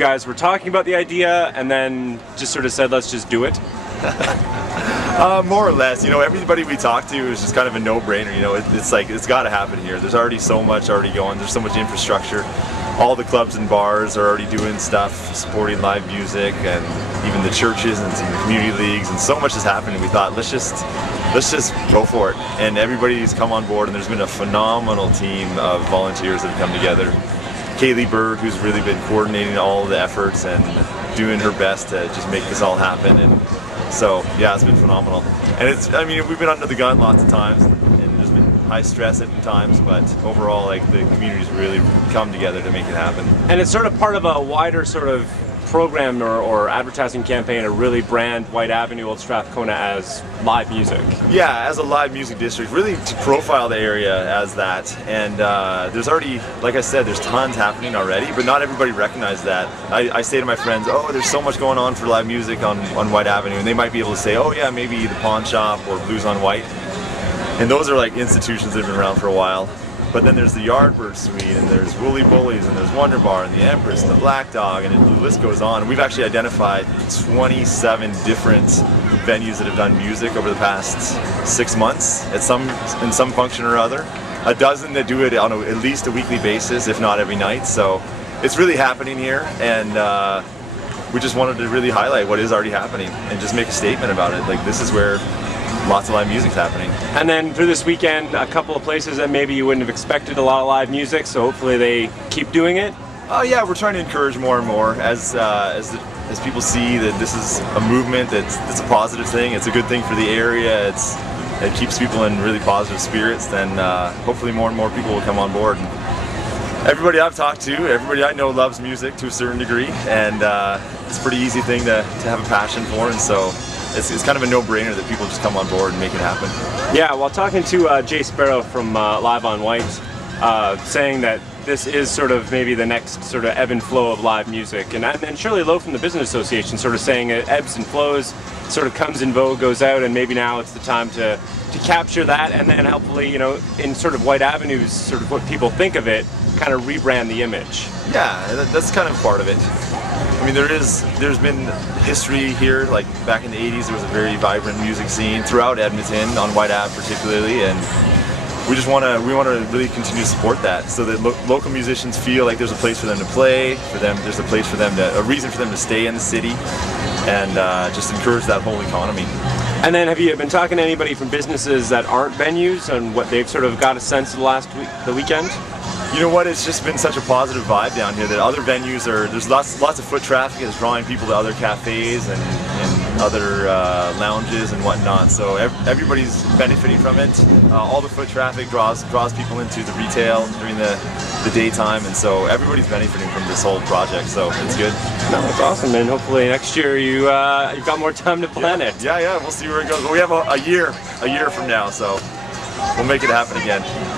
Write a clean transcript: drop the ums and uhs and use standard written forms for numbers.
guys were talking about the idea and then just sort of said, let's just do it? More or less. Everybody we talk to is just kind of a no-brainer. It's like, it's got to happen here. There's already so much already going. There's so much infrastructure. All the clubs and bars are already doing stuff, supporting live music, and even the churches and some community leagues, and so much is happening. We thought, let's just go for it. And everybody's come on board, and there's been a phenomenal team of volunteers that have come together. Kaylee Bird, who's really been coordinating all the efforts and doing her best to just make this all happen. And so, yeah, it's been phenomenal. And we've been under the gun lots of times, and there's been high stress at times, but overall, like, the community's really come together to make it happen. And it's sort of part of a wider sort of program or advertising campaign to really brand Whyte Avenue, Old Strathcona as live music. Yeah, as a live music district, really to profile the area as that. And there's already, like I said, there's tons happening already, but not everybody recognizes that. I say to my friends, oh, there's so much going on for live music on Whyte Avenue, and they might be able to say, oh yeah, maybe the Pawn Shop or Blues on Whyte. And those are like institutions that have been around for a while. But then there's the Yardbird Suite, and there's Woolly Bullies, and there's Wonder Bar, and the Empress, and the Black Dog, and the list goes on. We've actually identified 27 different venues that have done music over the past 6 months in some function or other. A dozen that do it on at least a weekly basis, if not every night. So it's really happening here, and we just wanted to really highlight what is already happening and just make a statement about it. Like, this is where lots of live music's happening. And then for this weekend, a couple of places that maybe you wouldn't have expected a lot of live music, so hopefully they keep doing it. Oh yeah, we're trying to encourage more and more as people see that this is a movement that's a positive thing. It's a good thing for the area. It keeps people in really positive spirits. Then hopefully more and more people will come on board. And everybody I've talked to, everybody I know loves music to a certain degree, and it's a pretty easy thing to have a passion for, and so it's kind of a no-brainer that people just come on board and make it happen. Yeah, while talking to Jay Sparrow from Live on Whyte, saying that this is sort of maybe the next sort of ebb and flow of live music, and Shirley Lowe from the Business Association sort of saying it ebbs and flows, sort of comes in vogue, goes out, and maybe now it's the time to capture that, and then hopefully, in sort of Whyte Avenue's sort of what people think of it, kind of rebrand the image. Yeah, that's kind of part of it. There's been history here, like back in the 80s there was a very vibrant music scene throughout Edmonton, on Whyte Ave particularly, and we want to really continue to support that so that local musicians feel like there's a place for them to play, there's a place for them a reason for them to stay in the city, and just encourage that whole economy. And then have you been talking to anybody from businesses that aren't venues and what they've sort of got a sense of the weekend? You know what, it's just been such a positive vibe down here that other venues there's lots of foot traffic that's drawing people to other cafes and other lounges and whatnot, so everybody's benefiting from it. All the foot traffic draws people into the retail during the daytime, and so everybody's benefiting from this whole project, so it's good. No, it's awesome, and hopefully next year you've got more time to plan it. Yeah, we'll see where it goes. But we have a year from now, so we'll make it happen again.